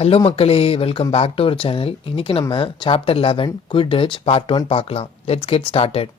Hello மக்களே, welcome back to our channel. இன்றைக்கி நம்ம சாப்டர் 11 குவிட்ரிட்ஜ் பார்ட் 1 பார்க்கலாம். Let's get started.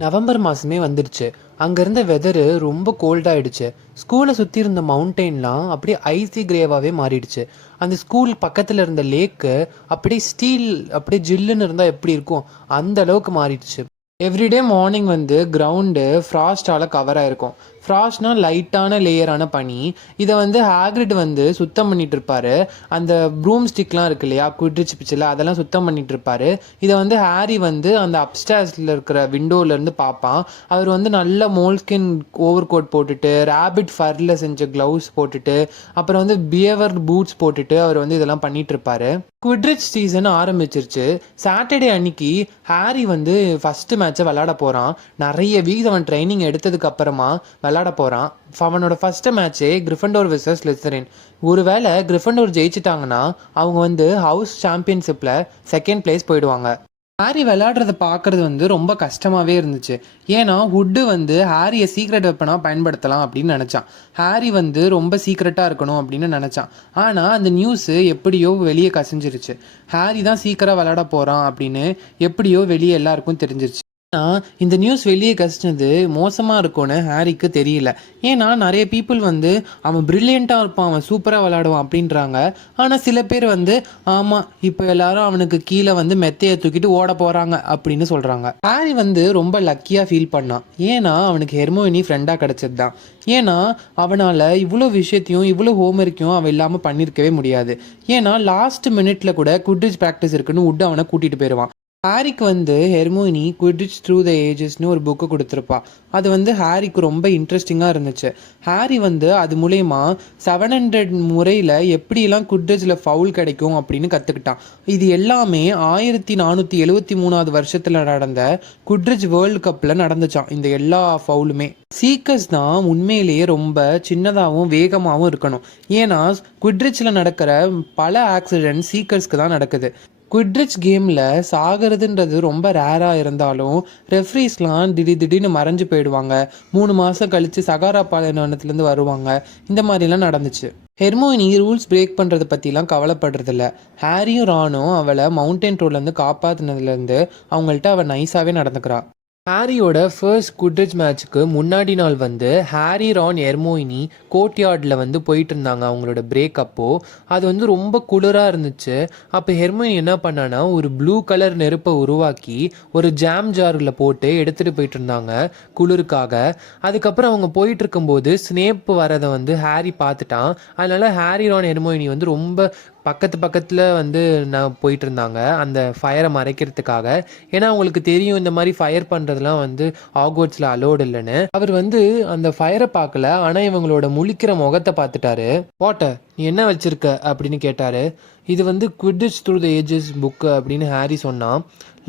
நவம்பர் மாதமே வந்துடுச்சு. அங்கே இருந்த வெதரு ரொம்ப கோல்டாகிடுச்சு. ஸ்கூலை சுற்றி இருந்த மவுண்டெயின்லாம் அப்படியே ஐசி கிரேவாகவே மாறிடுச்சு. அந்த ஸ்கூல் பக்கத்தில் இருந்த லேக்கு அப்படியே ஸ்டீல் அப்படியே ஜில்லுன்னு இருந்தால் எப்படி இருக்கும் அந்த அளவுக்கு மாறிடுச்சு. எவ்ரிடே மார்னிங் வந்து கிரவுண்டு ஃப்ராஸ்டால் கவர் ஆகிருக்கும். ஃப்ராஸ்ட்னா லைட்டான லேயரான பனி. இதை வந்து ஹாக்ரிட் வந்து சுத்தம் பண்ணிட்டு இருப்பாரு. அந்த ப்ரூம் ஸ்டிக்லாம் இருக்கு இல்லையா குவிட்ரிட்ஜ் பிச்சில், அதெல்லாம் சுத்தம் பண்ணிட்டு இருப்பாரு. இதை வந்து ஹாரி வந்து அந்த அப்ஸ்டேர்ஸில் இருக்கிற விண்டோலேருந்து பார்ப்பான். அவர் வந்து நல்ல மோல்ஸ்கின் ஓவர் கோட் போட்டுட்டு, ரேபிட் ஃபரில் செஞ்ச க்ளவுஸ் போட்டுட்டு, அப்புறம் வந்து பியவர் பூட்ஸ் போட்டுட்டு அவர் வந்து இதெல்லாம் பண்ணிட்டு இருப்பாரு. குவிட்ரிட்ஜ் சீசன் ஆரம்பிச்சிருச்சு. சாட்டர்டே அன்னைக்கு ஹாரி வந்து ஃபஸ்ட்டு மேட்சை விளாட போகிறான். நிறைய வீக்ஸ் அவன் ட்ரைனிங் எடுத்ததுக்கு அப்புறமா விளாட போகிறான். அவனோட ஃபஸ்ட்டு மேட்சே கிரிஃபண்டோர் விசஸ் ஸ்லித்தரின். ஒருவேளை கிரிஃபண்டோர் ஜெயிச்சிட்டாங்கன்னா அவங்க வந்து ஹவுஸ் சாம்பியன்ஷிப்பில் செகண்ட் பிளேஸ் போயிடுவாங்க. ஹாரி விளையாடுறத பார்க்குறது வந்து ரொம்ப கஷ்டமாகவே இருந்துச்சு. ஏன்னா ஹுட்டு வந்து ஹாரியை சீக்ரெட் வெப்பனாக பயன்படுத்தலாம் அப்படின்னு நினச்சான். ஹாரி வந்து ரொம்ப சீக்ரெட்டாக இருக்கணும் அப்படின்னு நினச்சான். ஆனால் அந்த நியூஸு எப்படியோ வெளியே கசிஞ்சிருச்சு. ஹாரி தான் சீக்கிரம் விளையாட போகிறான் அப்படின்னு எப்படியோ வெளியே எல்லாருக்கும் தெரிஞ்சிருச்சு. ஆனால் இந்த நியூஸ் வெளியே கசினது மோசமாக இருக்கும்னு ஹாரிக்கு தெரியல. ஏன்னா நிறைய பீப்புள் வந்து அவன் ப்ரில்லியண்ட்டாக இருப்பான், அவன் சூப்பராக விளையாடுவான் அப்படின்றாங்க. ஆனால் சில பேர் வந்து ஆமாம் இப்போ எல்லாரும் அவனுக்கு கீழே வந்து மெத்தையை தூக்கிட்டு ஓட போகிறாங்க அப்படின்னு சொல்கிறாங்க. ஹாரி வந்து ரொம்ப லக்கியாக ஃபீல் பண்ணான். ஏன்னா அவனுக்கு ஹெர்மியோனி ஃப்ரெண்டாக கிடச்சது தான். ஏன்னா அவனால் இவ்வளோ விஷயத்தையும் இவ்வளோ ஹோம்ஒர்க்கையும் அவன் இல்லாமல் பண்ணியிருக்கவே முடியாது. ஏன்னா லாஸ்ட் மினிட்ல கூட குவிட்ரிட்ஜ் ப்ராக்டிஸ் இருக்குன்னு வுட் அவனை கூட்டிகிட்டு போயிடுவான். ஹாரிக்கு வந்து ஹெர்மியோனி குவிட்ரிட்ஜ் த்ரூ த ஏஜஸ்னு ஒரு புக்கு கொடுத்துருப்பா. அது வந்து ஹாரிக்கு ரொம்ப இன்ட்ரெஸ்டிங்காக இருந்துச்சு. ஹாரி வந்து அது மூலயமா 700 முறையில் எப்படியெல்லாம் குவிட்ரிட்ஜில் ஃபவுல் கிடைக்கும் அப்படின்னு கற்றுக்கிட்டான். இது எல்லாமே 1473 வருஷத்தில் நடந்த குவிட்ரிட்ஜ் வேர்ல்டு கப்பில் நடந்துச்சான். இந்த எல்லா ஃபவுலுமே சீக்கர்ஸ் தான் உண்மையிலேயே ரொம்ப சின்னதாகவும் வேகமாகவும் இருக்கணும். ஏன்னா குவிட்ரிட்ஜில் நடக்கிற பல ஆக்சிடென்ட் சீக்கர்ஸ்க்கு தான் நடக்குது. குவிட்ரிட்ஜ் கேமில் சாகிறதுன்றது ரொம்ப ரேராக இருந்தாலும் ரெஃப்ரீஸ்லாம் திடீர்னு மறைஞ்சு போயிடுவாங்க. 3 மாதம் கழித்து சகாரா பாலைவனத்துலேருந்து வருவாங்க. இந்த மாதிரிலாம் நடந்துச்சு. ஹெர்மியோனி ரூல்ஸ் பிரேக் பண்ணுறதை பற்றிலாம் கவலைப்படுறதில்ல. ஹாரியும் ரானும் அவளை மவுண்டைன் ரோட்லேருந்து காப்பாற்றினதுலேருந்து அவங்கள்ட்ட அவள் நைஸாகவே நடந்துக்கிறா. ஹாரியோட ஃபர்ஸ்ட் குவிட்ரிட்ஜ் மேட்ச்சுக்கு முன்னாடி நாள் வந்து ஹாரி, ரான், ஹெர்மியோனி கோர்ட்யார்டில் வந்து போயிட்டு இருந்தாங்க அவங்களோட பிரேக்கப்போ. அது வந்து ரொம்ப குளிராக இருந்துச்சு. அப்போ ஹெர்மியோனி என்ன பண்ணான்னா ஒரு ப்ளூ கலர் நெருப்பை உருவாக்கி ஒரு ஜாம் ஜாரில் போட்டு எடுத்துகிட்டு போயிட்டு இருந்தாங்க குளிருக்காக. அதுக்கப்புறம் அவங்க போயிட்டு இருக்கும்போது ஸ்னேப் வரதை வந்து ஹாரி பார்த்துட்டான். அதனால ஹாரி, ரான், ஹெர்மியோனி வந்து ரொம்ப பக்கத்தில் வந்து நான் போயிட்டு இருந்தாங்க அந்த ஃபயரை மறைக்கிறதுக்காக. ஏன்னா அவங்களுக்கு தெரியும் இந்த மாதிரி ஃபயர் பண்ணுறதுலாம் வந்து ஹாக்வர்ட்ஸில் அலோடு இல்லைன்னு. அவர் வந்து அந்த ஃபயரை பார்க்கல, ஆனால் இவங்களோட முழிக்கிற முகத்தை பார்த்துட்டாரு. வாட்டர் நீ என்ன வச்சிருக்க அப்படின்னு கேட்டார். இது வந்து குவிட்ரிட்ஜ் த்ரூ த ஏஜஸ் புக்கு அப்படின்னு ஹாரி சொன்னான்.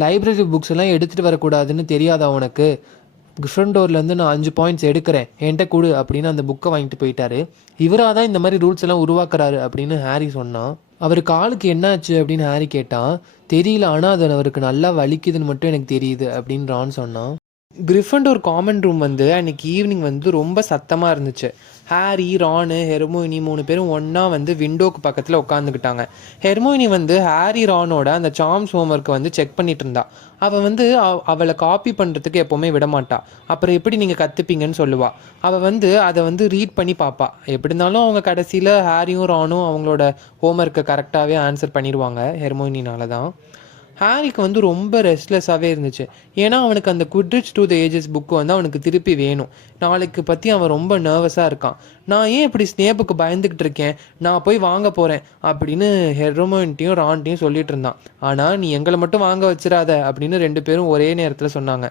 லைப்ரரி புக்ஸ் எல்லாம் எடுத்துகிட்டு வரக்கூடாதுன்னு தெரியாதா உனக்கு? கிரிஃபண்டோர்லேருந்து நான் 5 பாயிண்ட்ஸ் எடுக்கிறேன், என்கிட்ட கொடு அப்படின்னு அந்த புக்கை வாங்கிட்டு போயிட்டாரு. இவராக தான் இந்த மாதிரி ரூல்ஸ் எல்லாம் உருவாக்குறாரு அப்படின்னு ஹாரி சொன்னான். அவர் காலுக்கு என்னாச்சு அப்படின்னு ஹாரி கேட்டான். தெரியல, ஆனால் அது அவருக்கு நல்லா வலிக்குதுன்னு மட்டும் எனக்கு தெரியுது அப்படின்னு ரான் சொன்னான். கிரிஃபண்டோர் காமன் ரூம் வந்து அன்றைக்கி ஈவினிங் வந்து ரொம்ப சத்தமாக இருந்துச்சு. ஹாரி, ரானு, ஹெர்மியோனி 3 பேரும் ஒன்றா வந்து விண்டோக்கு பக்கத்தில் உட்காந்துக்கிட்டாங்க. ஹெர்மியோனி வந்து ஹாரி, ரானோட அந்த சார்ம்ஸ் ஹோம்ஒர்க்கை வந்து செக் பண்ணிட்டு இருந்தா. அவள் வந்து அவளை காப்பி பண்ணுறதுக்கு எப்போவுமே விடமாட்டா. அப்புறம் எப்படி நீங்கள் கற்றுப்பீங்கன்னு சொல்லுவாள். அவள் வந்து அதை வந்து ரீட் பண்ணி பார்ப்பா. எப்படி இருந்தாலும் அவங்க கடைசியில் ஹாரியும் ரானும் அவங்களோட ஹோம்ஒர்க்கை கரெக்டாகவே ஆன்சர் பண்ணிடுவாங்க ஹெர்மியோனினால தான். ஹாரிக்கு வந்து ரொம்ப ரெஸ்ட்லெஸ்ஸாகவே இருந்துச்சு. ஏன்னா அவனுக்கு அந்த குவிட்ரிட்ஜ் த்ரூ த ஏஜஸ் புக்கு வந்து அவனுக்கு திருப்பி வேணும். நாளைக்கு பற்றி அவன் ரொம்ப நர்வஸாக இருக்கான். நான் ஏன் இப்படி ஸ்னேப்புக்கு பயந்துக்கிட்டு இருக்கேன், நான் போய் வாங்க போகிறேன் அப்படின்னு ஹெர்மியோனிட்டையும் ரான்ட்டையும் சொல்லிட்டு இருந்தான். ஆனால் நீ எங்களை மட்டும் வாங்க வச்சிடாத அப்படின்னு 2 பேரும் ஒரே நேரத்தில் சொன்னாங்க.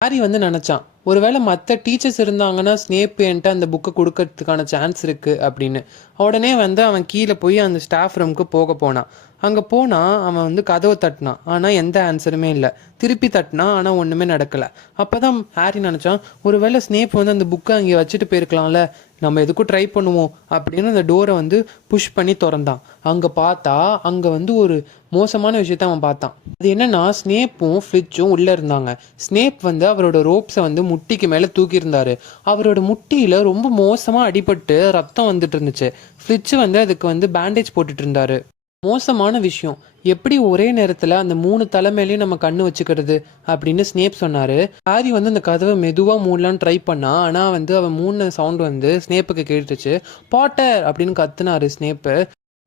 ஹாரி வந்து நினச்சான், ஒருவேளை மற்ற டீச்சர்ஸ் இருந்தாங்கன்னா ஸ்னேப் என்கிட்ட அந்த புக்கை கொடுக்கறதுக்கான சான்ஸ் இருக்குது அப்படின்னு. உடனே வந்து அவன் கீழே போய் அந்த ஸ்டாஃப் ரூமுக்கு போனான். அங்கே போனால் அவன் வந்து கதவை தட்டினான், ஆனால் எந்த ஆன்சருமே இல்லை. திருப்பி தட்டினான், ஆனால் ஒன்றுமே நடக்கலை. அப்போ தான் ஹாரி நினச்சான், ஒருவேளை ஸ்னேப் வந்து அந்த புக்கை அங்கே வச்சுட்டு போயிருக்கலாம்ல, நம்ம எதுக்கும் ட்ரை பண்ணுவோம் அப்படின்னு அந்த டோரை வந்து புஷ் பண்ணி திறந்தான். அங்கே பார்த்தா அங்கே வந்து ஒரு மோசமான விஷயத்த அவன் பார்த்தான். அது என்னன்னா, ஸ்னேப்பும் ஃப்ளிட்சும் உள்ளே இருந்தாங்க. ஸ்னேப் வந்து அவரோட ரோப்ஸை வந்து முட்டிக்கு மேலே தூக்கியிருந்தாரு. அவரோட முட்டியில் ரொம்ப மோசமாக அடிபட்டு ரத்தம் வந்துட்டு இருந்துச்சு. ஃப்ளிட்சு வந்து அதுக்கு வந்து பேண்டேஜ் போட்டுட்டு இருந்தாரு. மோசமான விஷயம், எப்படி ஒரே நேரத்தில் அந்த 3 தலை மேலேயும் நம்ம கண்ணு வச்சுக்கிறது அப்படின்னு ஸ்னேப் சொன்னார். ஹாரி வந்து அந்த கதவை மெதுவாக மூடலான்னு ட்ரை பண்ணான். ஆனால் வந்து அவன் மூணு சவுண்ட் வந்து ஸ்னேப்புக்கு கேட்டுச்சு. பாட்டர் அப்படின்னு கத்துனாரு ஸ்னேப்பு.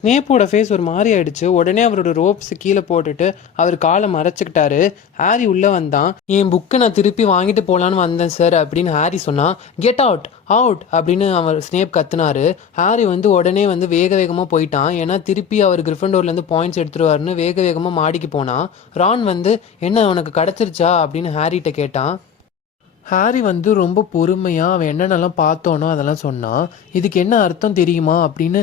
ஸ்னேப்போட ஃபேஸ் ஒரு மாதிரி ஆயிடுச்சு. உடனே அவரோட ரோப்ஸ் கீழே போட்டுட்டு அவர் காலை மறைச்சிக்கிட்டாரு. ஹாரி உள்ளே வந்தான். என் புக்கை நான் திருப்பி வாங்கிட்டு போகலான்னு வந்தேன் சார் அப்படின்னு ஹாரி சொன்னான். கெட் அவுட் அவுட் அப்படின்னு அவர் ஸ்னேப் கத்துனாரு. ஹாரி வந்து உடனே வந்து வேக வேகமாக போயிட்டான். ஏன்னா திருப்பி அவர் கிரிஃபண்டோர்லேருந்து பாயிண்ட்ஸ் எடுத்துருவாருன்னு வேக வேகமாக மாடிக்கு போனான். ரான் வந்து என்ன உனக்கு கிடச்சிருச்சா அப்படின்னு ஹாரிட்ட கேட்டான். ஹாரி வந்து ரொம்ப பொறுமையாக அவன் என்னென்னலாம் பார்த்தோனோ அதெல்லாம் சொன்னான். இதுக்கு என்ன அர்த்தம் தெரியுமா அப்படின்னு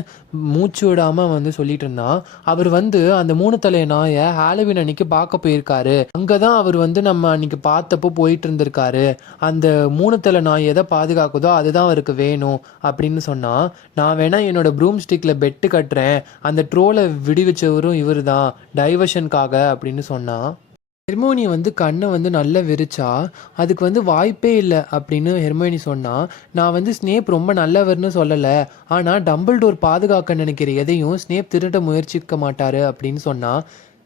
மூச்சு விடாமல் வந்து சொல்லிட்டு இருந்தான். அவர் வந்து அந்த 3 தலை நாயை ஹாலோவீன் அன்னைக்கு பார்க்க போயிருக்காரு. அங்கே தான் அவர் வந்து நம்ம அன்னைக்கு பார்த்தப்போ போயிட்டு இருந்திருக்காரு. அந்த 3 தலை நாய் எதை பாதுகாக்குதோ அதுதான் அவருக்கு வேணும் அப்படின்னு சொன்னான். நான் வேணா என்னோட ப்ரூம் ஸ்டிக்கில் பெட்டு கட்டுறேன், அந்த ட்ரோலை விடுவிச்சவரும் இவர் தான் டைவர்ஷனுக்காக அப்படின்னு சொன்னான். ஹெர்மோனி வந்து கண்ணை வந்து நல்லா விரிச்சா, அதுக்கு வந்து வாய்ப்பே இல்லை அப்படின்னு ஹெர்மோனி சொன்னா. நான் வந்து ஸ்னேப் ரொம்ப நல்லவர்னு சொல்லலை, ஆனால் டம்பிள்டோர் பாதுகாக்க நினைக்கிற எதையும் ஸ்னேப் திருட முயற்சிக்க மாட்டாரு அப்படின்னு சொன்னா.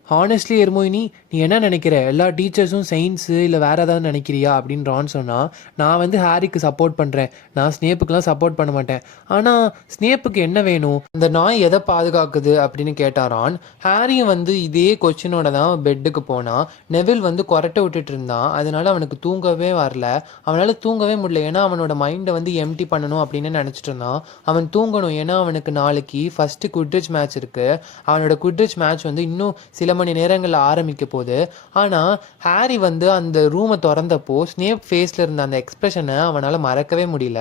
ஹானஸ்ட்லி ஹெர்மோயினி, நீ என்ன நினைக்கிற, எல்லா டீச்சர்ஸும் சயின்ஸு இல்லை வேறு ஏதாவது நினைக்கிறியா அப்படின்னு ரான் சொன்னால். நான் வந்து ஹாரிக்கு சப்போர்ட் பண்ணுறேன், நான் ஸ்னேப்புக்கெலாம் சப்போர்ட் பண்ண மாட்டேன். ஆனால் ஸ்னேப்புக்கு என்ன வேணும், அந்த நாய் எதை பாதுகாக்குது அப்படின்னு கேட்டார் ரான். ஹாரியும் வந்து இதே கொஸ்டினோட தான் பெட்டுக்கு போனான். நெவில் வந்து கொரட்டை விட்டுட்டு இருந்தான். அதனால அவனுக்கு தூங்கவே வரல. அவனால் தூங்கவே முடியல, ஏன்னா அவனோட மைண்டை வந்து எம்டி பண்ணணும் அப்படின்னு நினச்சிட்டு இருந்தான். அவன் தூங்கணும், ஏன்னா அவனுக்கு நாளைக்கு ஃபஸ்ட்டு குட்ரிச் மேட்ச் இருக்குது. அவனோட குட்ரிச் மேட்ச் வந்து இன்னும் சில மணி நேரங்களில் ஆரம்பிக்க போகுது. ஆனால் ஹாரி வந்து அந்த ரூமை திறந்தப்போ ஸ்னேப் ஃபேஸில் இருந்த அந்த எக்ஸ்ப்ரெஷனை அவனால் மறக்கவே முடியல.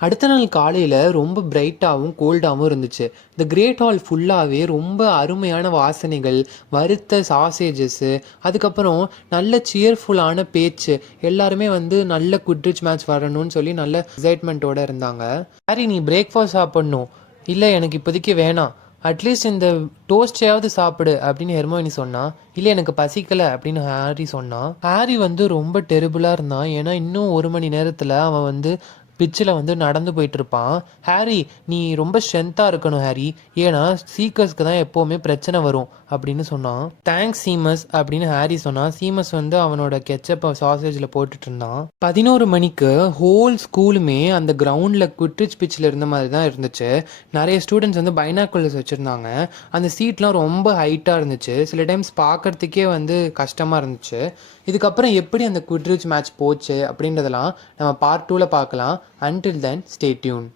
அடுத்த நாள் காலையில் ரொம்ப பிரைட்டாகவும் கோல்டாகவும் இருந்துச்சு. இந்த கிரேட் ஹால் ஃபுல்லாகவே ரொம்ப அருமையான வாசனைகள், வறுத்த சாசேஜஸ்ஸு, அதுக்கப்புறம் நல்ல சியர்ஃபுல்லான பேச்சு. எல்லாருமே வந்து நல்ல குட்ரிச் மேட்ச் வரணும்னு சொல்லி நல்ல எக்ஸைட்மெண்ட்டோடு இருந்தாங்க. ஹாரி, நீ பிரேக்ஃபாஸ்ட் சாப்பிட்ணும். இல்லை, எனக்கு இப்போதைக்கு வேணாம், அட்லீஸ்ட் இந்த டோஸ்டையாவது சாப்பிடு அப்படின்னு ஹெர்மோனி சொன்னான். இல்லை, எனக்கு பசிக்கலை அப்படின்னு ஹாரி சொன்னான். ஹாரி வந்து ரொம்ப டெரிபிளாக இருந்தான். ஏன்னா இன்னும் 1 மணி நேரத்தில் அவன் வந்து பிச்சில் வந்து நடந்து போயிட்டு இருப்பான். ஹாரி, நீ ரொம்ப ஸ்ட்ரென்த்தாக இருக்கணும் ஹாரி, ஏன்னா சீக்கர்ஸ்க்கு தான் எப்போவுமே பிரச்சனை வரும் அப்படின்னு சொன்னான். தேங்க்ஸ் சீமஸ் அப்படின்னு ஹாரி சொன்னான். சீமஸ் வந்து அவனோட கெச்சப்பை சாசேஜில் போட்டுட்டு இருந்தான். 11 மணிக்கு ஹோல் ஸ்கூலுமே அந்த கிரவுண்டில் குட்ரிச் பிச்சில் இருந்த மாதிரி தான் இருந்துச்சு. நிறைய ஸ்டூடெண்ட்ஸ் வந்து பைனாக்குலர்ஸ் வச்சுருந்தாங்க. அந்த சீட்லாம் ரொம்ப ஹைட்டாக இருந்துச்சு. சில டைம்ஸ் பார்க்கறதுக்கே வந்து கஷ்டமாக இருந்துச்சு. இதுக்கப்புறம் எப்படி அந்த குட்ரிச் மேட்ச் போச்சு அப்படின்றதெல்லாம் நம்ம பார்ட் 2ல் பார்க்கலாம். Until then, stay tuned.